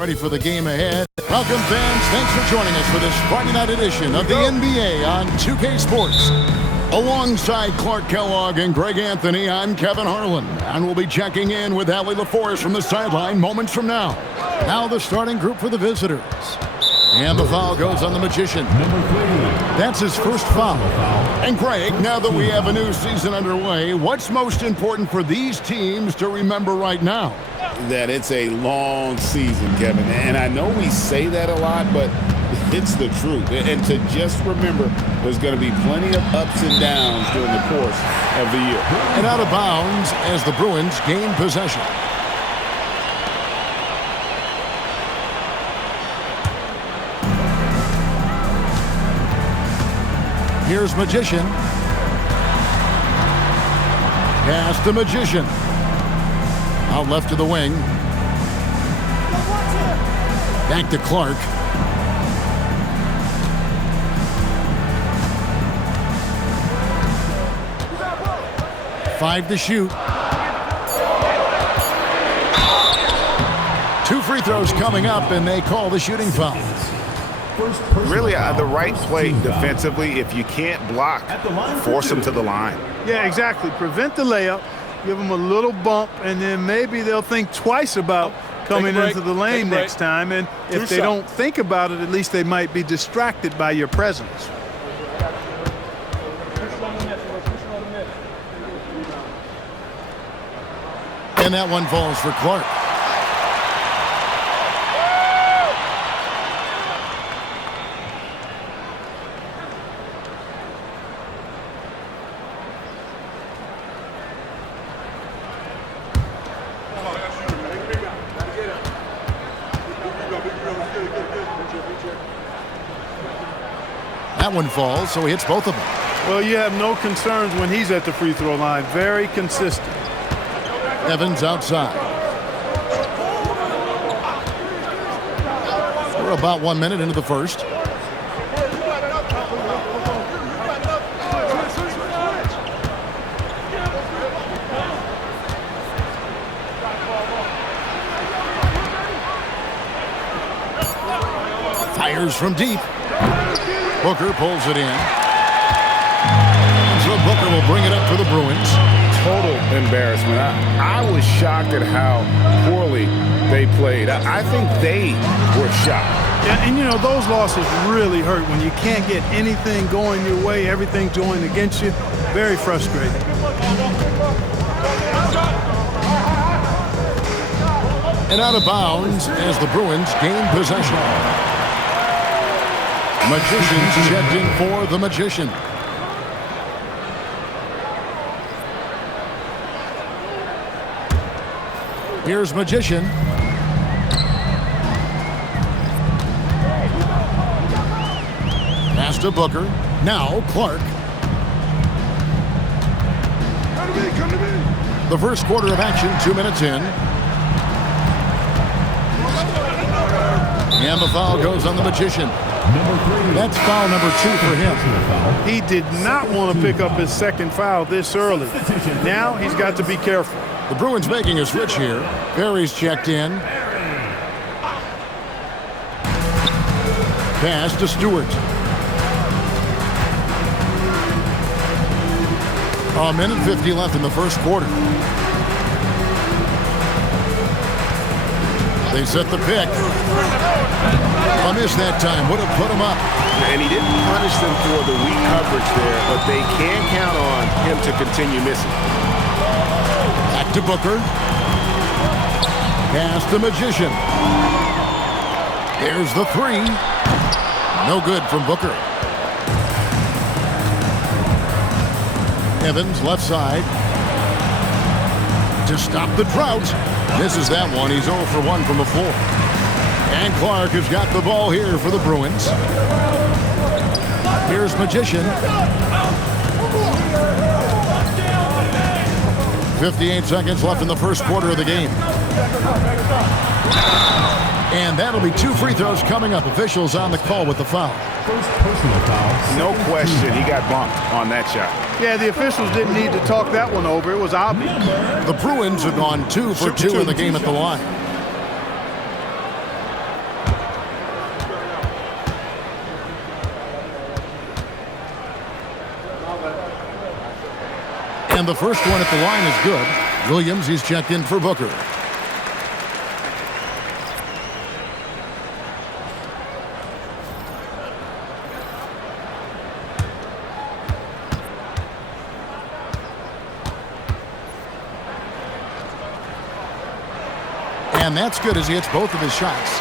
Ready for the game ahead. Welcome, fans. Thanks for joining us for this Friday night edition of the NBA on 2K Sports. Alongside Clark Kellogg and Greg Anthony, I'm Kevin Harlan, and we'll be checking in with Allie LaForest from the sideline moments from now. Now the starting group for the visitors. And the foul goes on the Magician. That's his first foul. And Greg, now that we have a new season underway, what's most important for these teams to remember right now? That it's a long season, Kevin. And I know we say that a lot, but it's the truth. And to just remember, there's going to be plenty of ups and downs during the course of the year. And out of bounds as the Bruins gain possession. Here's Magician. Pass to Magician. Out left to the wing. Back to Clark. Five to shoot. Two free throws coming up, and they call the shooting foul. Really, the right play defensively. If you can't block, force them to the line. Yeah, exactly. Prevent the layup, give them a little bump, and then maybe they'll think twice about coming into the lane next time. And if they don't think about it, at least they might be distracted by your presence. And that one falls for Clark. That one falls, so he hits both of them. Well, you have no concerns when he's at the free throw line. Very consistent. Evans outside. We're about 1 minute into the first. Fires from deep. Booker pulls it in. So Booker will bring it up for the Bruins. Total embarrassment. I was shocked at how poorly they played. I think they were shocked. Yeah, and, you know, those losses really hurt when you can't get anything going your way, everything's going against you. Very frustrating. And out of bounds as the Bruins gain possession. Magicians checked in for the Magician. Here's Magician. Pass to Booker. Now Clark. Come to me. The first quarter of action, 2 minutes in. And the foul goes on the Magician. That's foul number 2 for him. He did not want to pick up his second foul this early. Now he's got to be careful. The Bruins making a switch here. Perry's checked in. Pass to Stewart. A minute 50 left in the first quarter. They set the pick. A miss that time would have put him up. And he didn't punish them for the weak coverage there, but they can count on him to continue missing. Back to Booker. Pass to Magician. There's the 3. No good from Booker. Evans left side. To stop the drought. Misses that one. He's 0 for 1 from the floor. And Clark has got the ball here for the Bruins. Here's Magician. 58 seconds left in the first quarter of the game. And that'll be 2 free throws coming up. Officials on the call with the foul. First personal foul. No question, he got bumped on that shot. Yeah, the officials didn't need to talk that one over. It was obvious. The Bruins have gone 2 for 2 in the game at the line. And the first one at the line is good. Williams, he's checked in for Booker. And that's good as he hits both of his shots.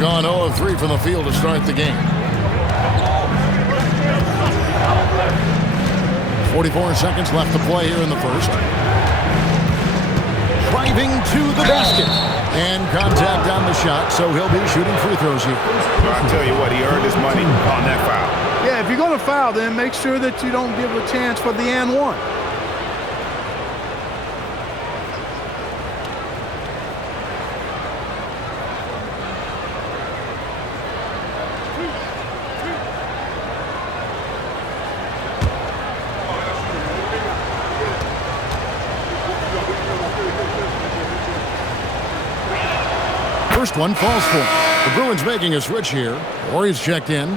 Gone 0 of 3 from the field to start the game. 44 seconds left to play here in the first. Driving to the basket. And contact on the shot, so he'll be shooting free throws here. I'll tell you what, he earned his money on that foul. Yeah, if you're going to foul, then make sure that you don't give a chance for the and one. First one falls for him. The Bruins making a switch here. Horry's checked in.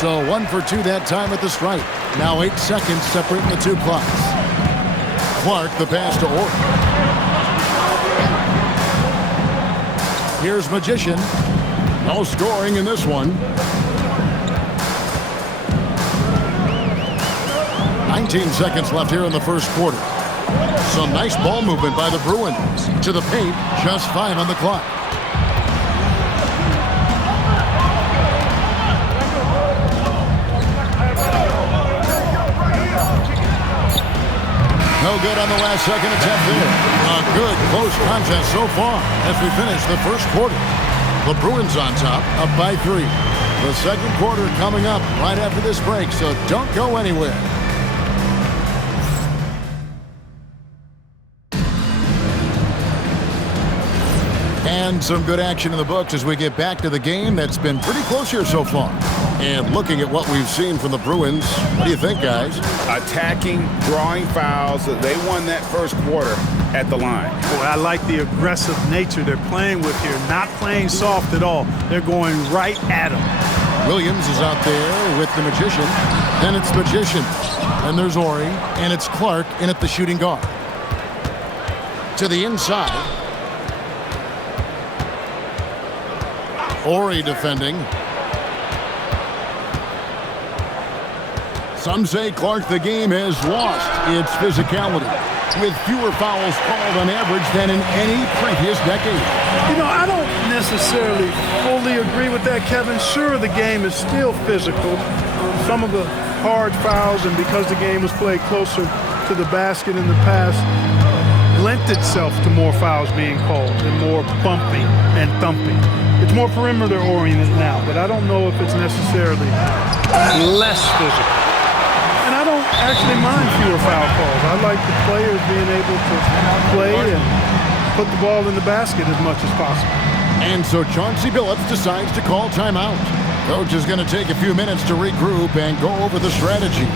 So 1 for 2 that time at the stripe. Now 8 seconds separating the two clocks. Clark, the pass to Orr. Here's Magician. No scoring in this one. 19 seconds left here in the first quarter. Some nice ball movement by the Bruins. To the paint, just 5 on the clock. No good on the last second attempt there. A good close contest so far as we finish the first quarter. The Bruins on top, up by 3. The second quarter coming up right after this break, so don't go anywhere. And some good action in the books as we get back to the game that's been pretty close here so far. And looking at what we've seen from the Bruins, what do you think, guys? Attacking, drawing fouls. They won that first quarter at the line. Boy, I like the aggressive nature they're playing with here. Not playing soft at all. They're going right at them. Williams is out there with the Magician. Then it's Magician. Then there's Horry. And it's Clark in at the shooting guard. To the inside. Horry defending. Some say Clark, the game has lost its physicality, with fewer fouls called on average than in any previous decade. You know, I don't necessarily fully agree with that, Kevin. Sure, the game is still physical. Some of the hard fouls, and because the game was played closer to the basket in the past, lent itself to more fouls being called and more bumping and thumping. It's more perimeter-oriented now, but I don't know if it's necessarily less physical. And I don't actually mind fewer foul calls. I like the players being able to play and put the ball in the basket as much as possible. And so Chauncey Billups decides to call timeout. Coach is going to take a few minutes to regroup and go over the strategy.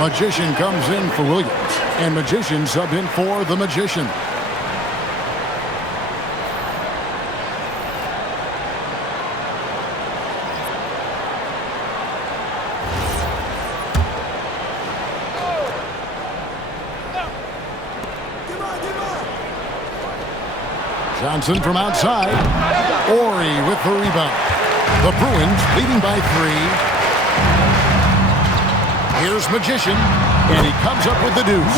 Magician comes in for Williams, and Magician subbed in for the Magician. Johnson from outside. Ori with the rebound. The Bruins leading by 3. Here's Magician, and he comes up with the deuce.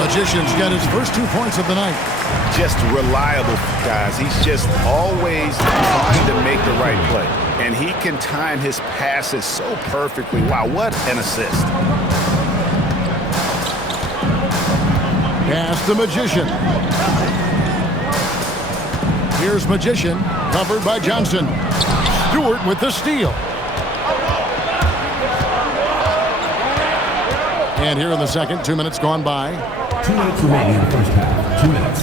Magician's got his first 2 points of the night. Just reliable, guys. He's just always trying to make the right play. And he can time his passes so perfectly. Wow, what an assist. Pass to Magician. Here's Magician, covered by Johnson. Stewart with the steal. And here in the second, 2 minutes gone by. 2 minutes remaining in the first half. 2 minutes.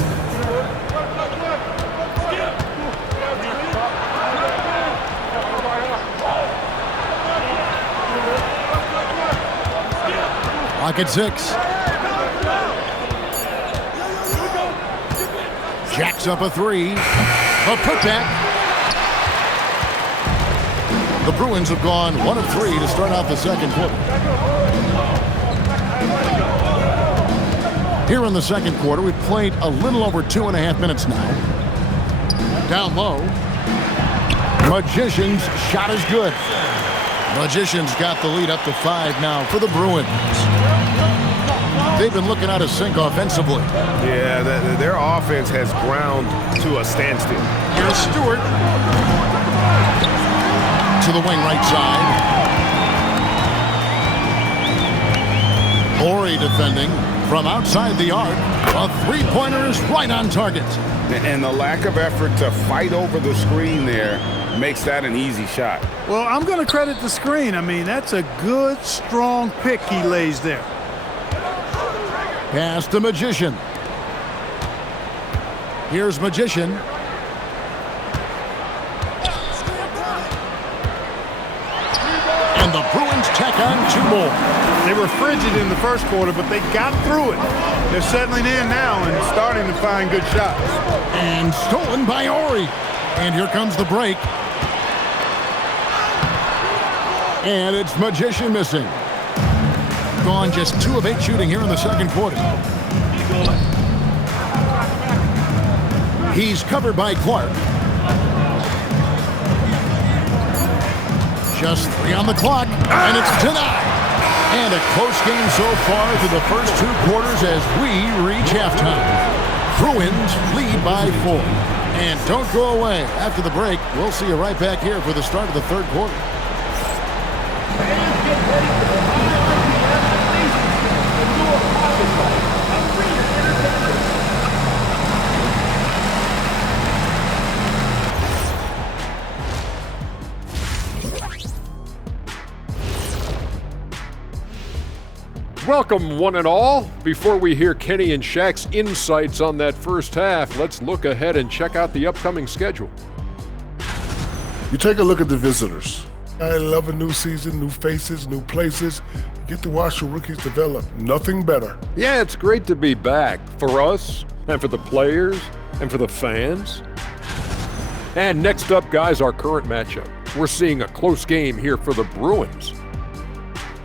Clock at 6. Jacks up a 3. A putback. The Bruins have gone 1 of 3 to start out the second quarter. Here in the second quarter, we've played a little over 2.5 minutes now. Down low. Magician's shot is good. Magician's got the lead up to 5 now for the Bruins. They've been looking out of sync offensively. Yeah, their offense has ground to a standstill. Here's Stewart. To the wing right side. Ori defending from outside the arc. A three-pointer is right on target. And the lack of effort to fight over the screen there makes that an easy shot. Well, I'm going to credit the screen. I mean, that's a good, strong pick he lays there. Pass to Magician. Here's Magician. And the Bruins tack on 2 more. They were frigid in the first quarter, but they got through it. They're settling in now and starting to find good shots. And stolen by Ori. And here comes the break. And it's Magician missing. Gone just 2 of 8 shooting here in the second quarter. He's covered by Clark. Just 3 on the clock, and it's denied. And a close game so far through the first 2 quarters as we reach halftime. Bruins lead by 4. And don't go away. After the break, we'll see you right back here for the start of the third quarter. Welcome, one and all. Before we hear Kenny and Shaq's insights on that first half, let's look ahead and check out the upcoming schedule. You take a look at the visitors. I love a new season, new faces, new places. You get to watch the rookies develop. Nothing better. Yeah, it's great to be back for us and for the players and for the fans. And next up, guys, our current matchup. We're seeing a close game here for the Bruins.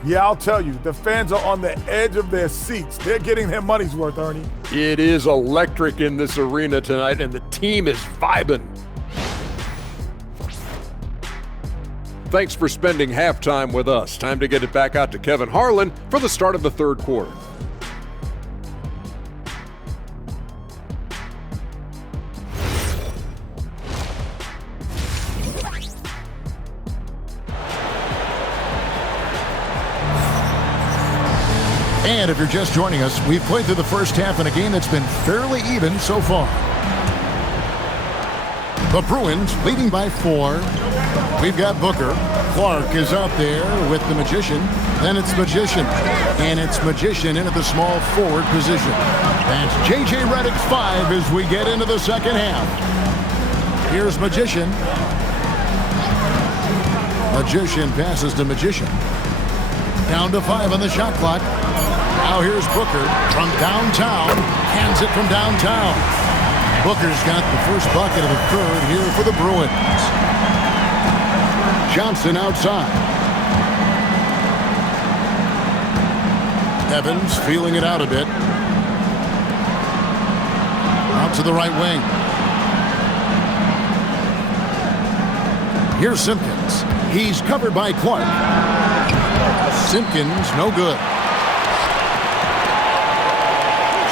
Yeah, I'll tell you, the fans are on the edge of their seats. They're getting their money's worth, Ernie. It is electric in this arena tonight, and the team is vibing. Thanks for spending halftime with us. Time to get it back out to Kevin Harlan for the start of the third quarter. And if you're just joining us, we've played through the first half in a game that's been fairly even so far. The Bruins leading by 4. We've got Booker. Clark is out there with the Magician. Then it's Magician. And it's Magician into the small forward position. That's J.J. Redick's 5 as we get into the second half. Here's Magician. Magician passes to Magician. Down to 5 on the shot clock. Now here's Booker from downtown. Hands it from downtown. Booker's got the first bucket of the third here for the Bruins. Johnson outside. Evans feeling it out a bit. Out to the right wing. Here's Simpkins. He's covered by Clark. Simpkins, no good.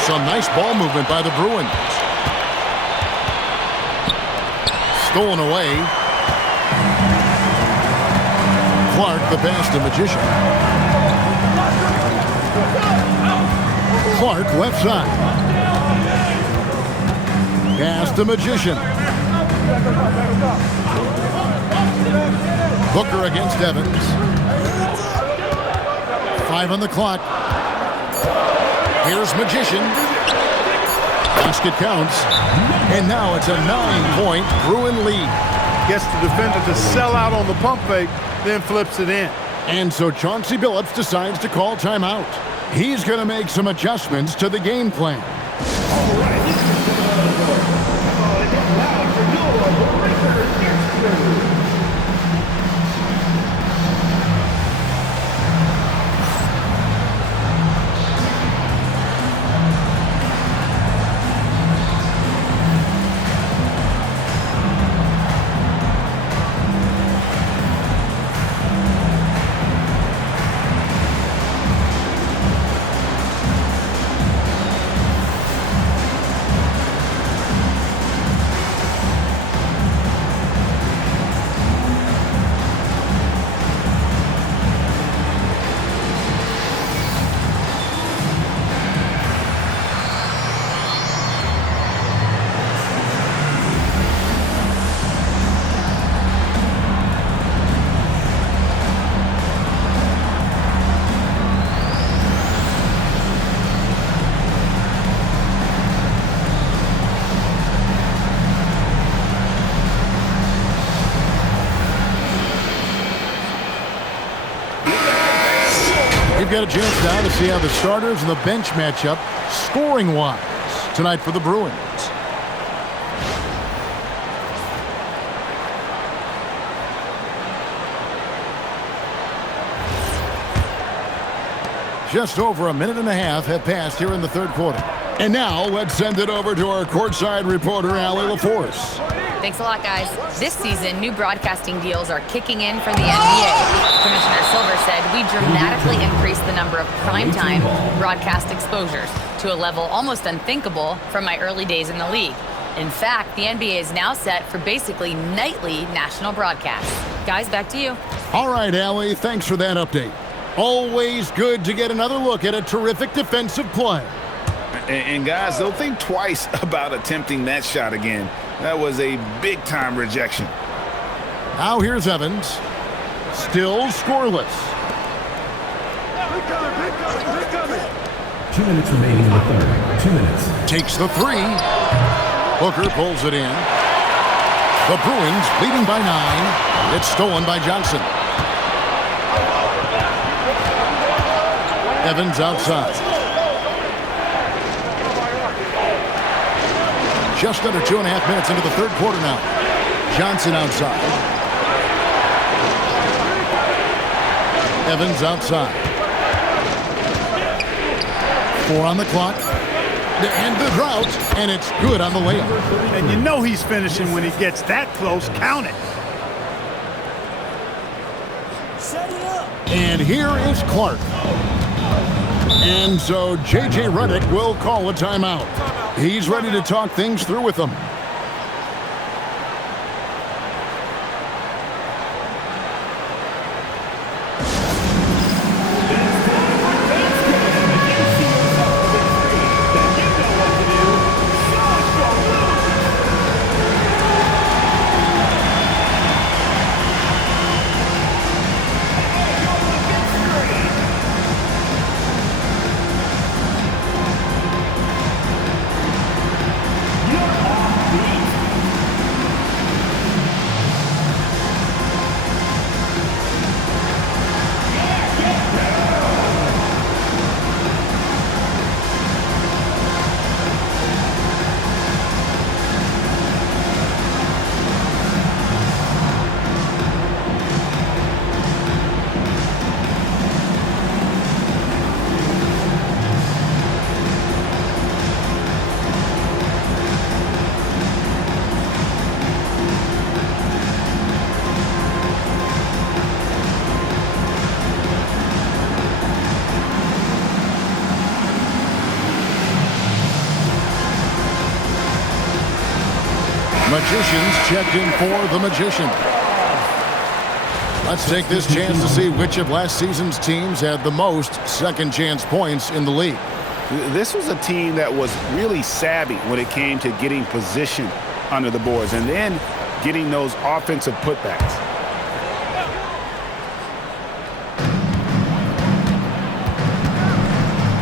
Some nice ball movement by the Bruins. Stolen away. Clark, the pass to Magician. Clark, left side. Pass to Magician. Booker against Evans. 5 on the clock. Here's Magician. Basket counts. And now it's a 9-point Bruin lead. Gets the defender to sell out on the pump fake, then flips it in. And so Chauncey Billups decides to call timeout. He's going to make some adjustments to the game plan. We've got a chance now to see how the starters and the bench match up scoring-wise tonight for the Bruins. Just over a minute and a half have passed here in the third quarter. And now let's send it over to our courtside reporter, Allie LaForce. Thanks a lot, guys. This season, new broadcasting deals are kicking in for the NBA. Commissioner Silver said we dramatically increased the number of primetime broadcast exposures to a level almost unthinkable from my early days in the league. In fact, the NBA is now set for basically nightly national broadcasts. Guys, back to you. All right, Allie, thanks for that update. Always good to get another look at a terrific defensive play. And guys, they'll think twice about attempting that shot again. That was a big-time rejection. Now here's Evans. Still scoreless. 2 minutes remaining in the third. 2 minutes. Takes the three. Booker pulls it in. The Bruins leading by 9. It's stolen by Johnson. Evans outside. Just under 2.5 minutes into the third quarter now. Johnson outside. Evans outside. 4 on the clock. To end the drought, and it's good on the layup. And you know he's finishing when he gets that close. Count it. And here is Clark. And so J.J. Redick will call a timeout. He's ready to talk things through with them. Magicians checked in for the Magician. Let's take this chance to see which of last season's teams had the most second chance points in the league. This was a team that was really savvy when it came to getting position under the boards and then getting those offensive putbacks.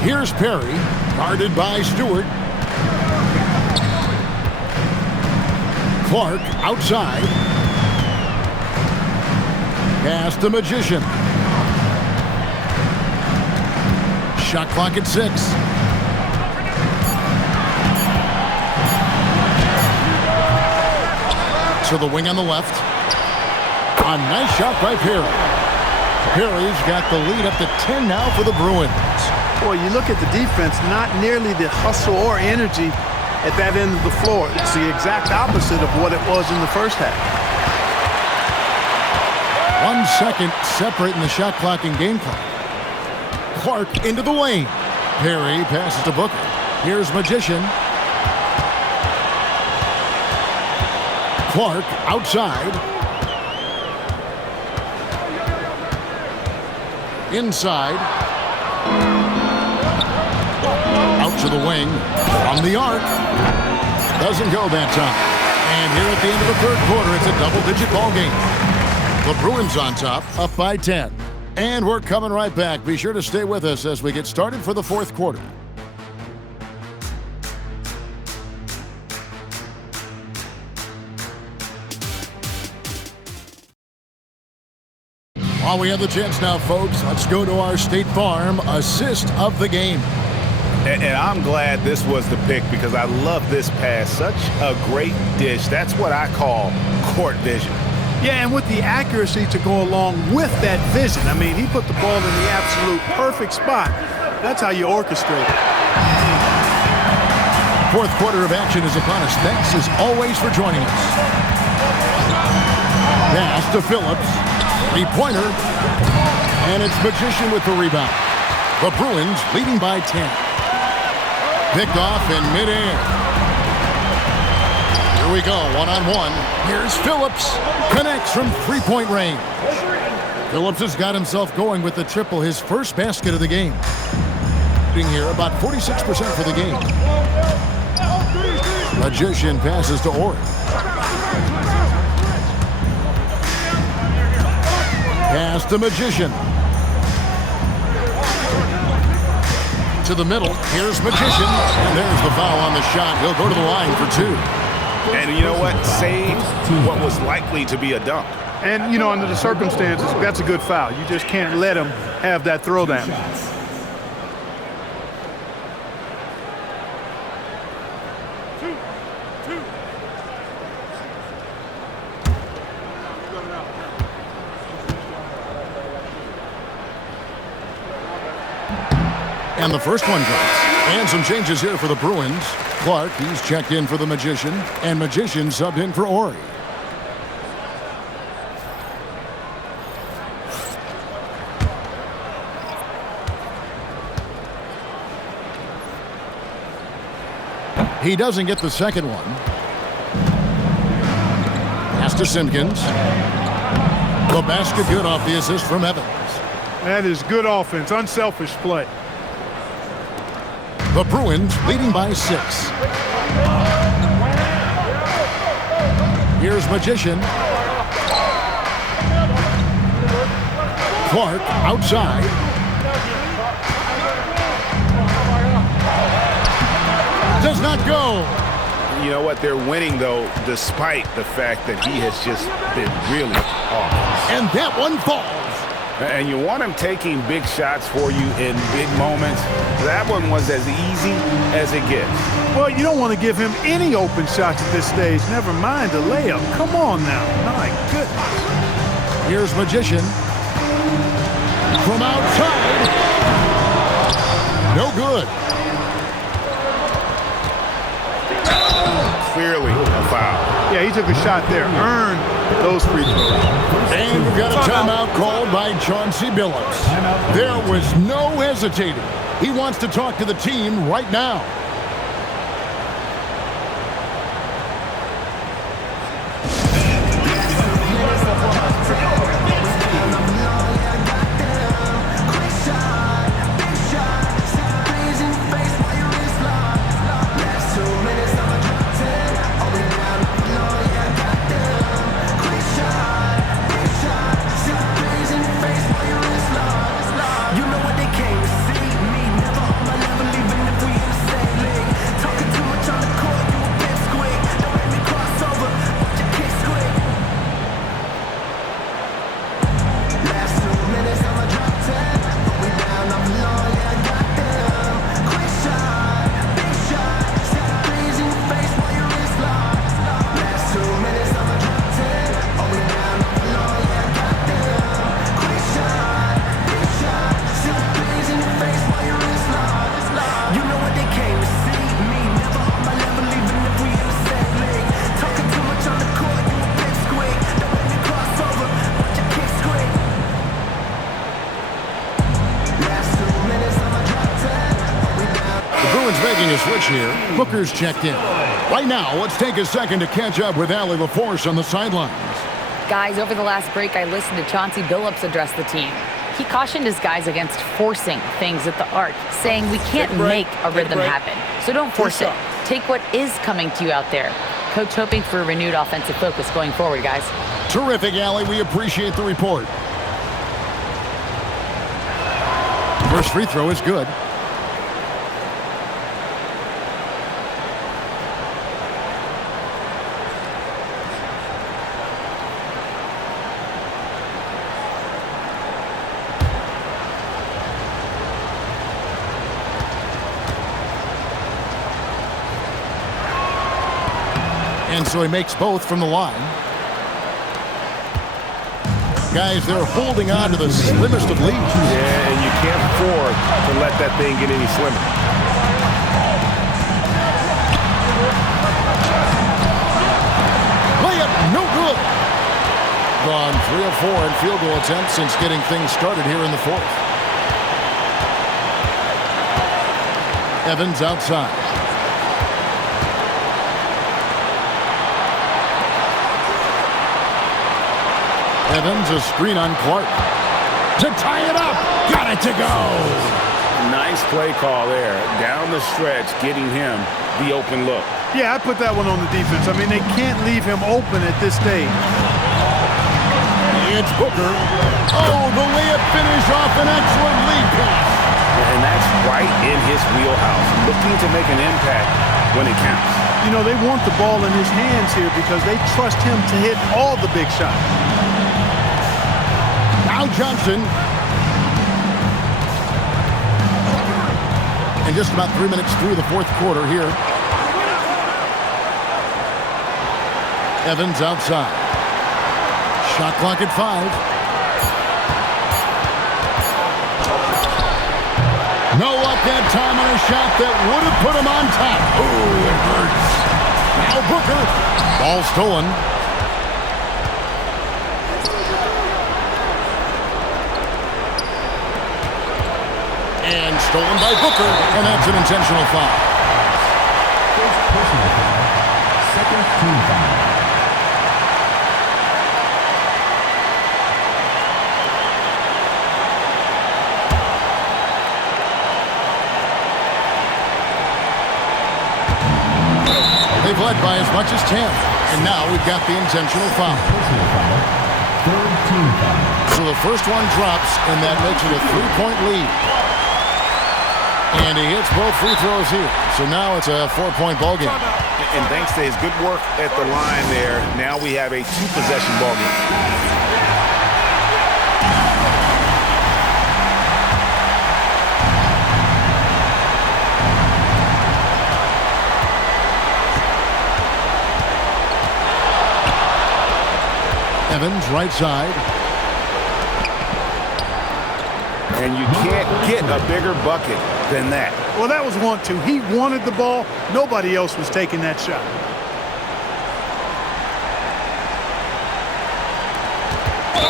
Here's Perry, guarded by Stewart. Clark outside. Pass the Magician. Shot clock at 6. To the wing on the left. A nice shot by Perry. Perry's got the lead up to 10 now for the Bruins. Boy, you look at the defense, not nearly the hustle or energy at that end of the floor. It's the exact opposite of what it was in the first half. 1 second separating the shot clock and game clock. Clark into the lane. Perry passes to Booker. Here's Magician. Clark outside. Inside. Out to the wing. From the arc. Doesn't go that time. And here at the end of the third quarter, it's a double-digit ball game. The Bruins on top, up by 10. And we're coming right back. Be sure to stay with us as we get started for the fourth quarter. While we have the chance now, folks, let's go to our State Farm assist of the game. And I'm glad this was the pick because I love this pass. Such a great dish. That's what I call court vision. Yeah, and with the accuracy to go along with that vision. I mean, he put the ball in the absolute perfect spot. That's how you orchestrate it. Fourth quarter of action is upon us. Thanks as always for joining us. Pass to Phillips. Three-pointer. And it's Magician with the rebound. The Bruins leading by 10. Picked off in midair. Here we go, one-on-one. Here's Phillips. Connects from three-point range. Phillips has got himself going with the triple, his first basket of the game. Shooting here about 46% for the game. Magician passes to Orr. Pass to Magician. To the middle. Here's Magician. And there's the foul on the shot. He'll go to the line for 2. And you know what? Saved what was likely to be a dunk. And, you know, under the circumstances, that's a good foul. You just can't let him have that throwdown. And the first one drops. And some changes here for the Bruins. Clark, he's checked in for the Magician. And Magician subbed in for Ori. He doesn't get the second one. Pass to Simpkins. The basket good off the assist from Evans. That is good offense, unselfish play. The Bruins leading by 6. Here's Magician. Clark outside. Does not go. You know what? They're winning, though, despite the fact that he has just been really off. And that one falls. And you want him taking big shots for you in big moments. That one was as easy as it gets. Well, you don't want to give him any open shots at this stage. Never mind a layup. Come on now. My goodness. Here's Magician. From outside. No good. Clearly a foul. Yeah, he took a shot there. Earned those free throws. And we've got a timeout called by Chauncey Billups. There was no hesitating. He wants to talk to the team right now. The Bruins making a switch here. Booker's checked in. Right now, let's take a second to catch up with Allie LaForce on the sidelines. Guys, over the last break, I listened to Chauncey Billups address the team. He cautioned his guys against forcing things at the arc, saying we can't make a rhythm happen. So don't force it. Take what is coming to you out there. Coach hoping for a renewed offensive focus going forward, guys. Terrific, Allie. We appreciate the report. First free throw is good. And so he makes both from the line. Guys, they're holding on to the slimmest of leads. Yeah, and you can't afford to let that thing get any slimmer. Layup, no good. Gone 3 of 4 in field goal attempts since getting things started here in the fourth. Evans outside. Evans, a screen on Clark. To tie it up. Got it to go. Nice play call there. Down the stretch, getting him the open look. Yeah, I put that one on the defense. I mean, they can't leave him open at this stage. It's Booker. Oh, the layup finish off an excellent lead pass. And that's right in his wheelhouse. Looking to make an impact when it counts. You know, they want the ball in his hands here because they trust him to hit all the big shots. Now Johnson. And just about 3 minutes through the fourth quarter here. Evans outside. Shot clock at 5. No up that time on a shot that would have put him on top. Oh, it hurts. Now Booker. Ball stolen. And stolen by Booker, and that's an intentional foul. Personal foul. Second team foul. They've led by as much as 10, and now we've got the intentional foul. Personal foul. Third team foul. So the first one drops, and that makes it a 3-point lead. And he hits both free throws here. So now it's a 4-point ball game. And thanks to his good work at the line there, now we have a 2-possession ball game. Evans, right side. And you can't get a bigger bucket than that. Well, that was 1-2. He wanted the ball. Nobody else was taking that shot.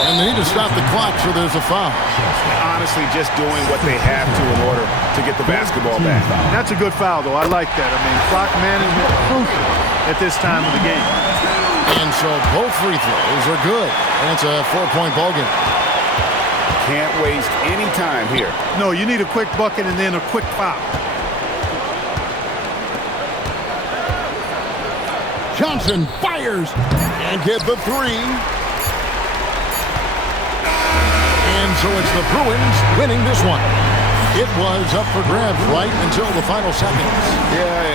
And they need to stop the clock, so there's a foul. Honestly, just doing what they have to in order to get the basketball back. That's a good foul, though. I like that. I mean, clock management crucial at this time of the game. And so both free throws are good. And it's a 4-point ball game. Can't waste any time here. No, you need a quick bucket and then a quick foul. Johnson fires and get the 3. And so it's the Bruins winning this one. It was up for grabs right until the final seconds. Yeah,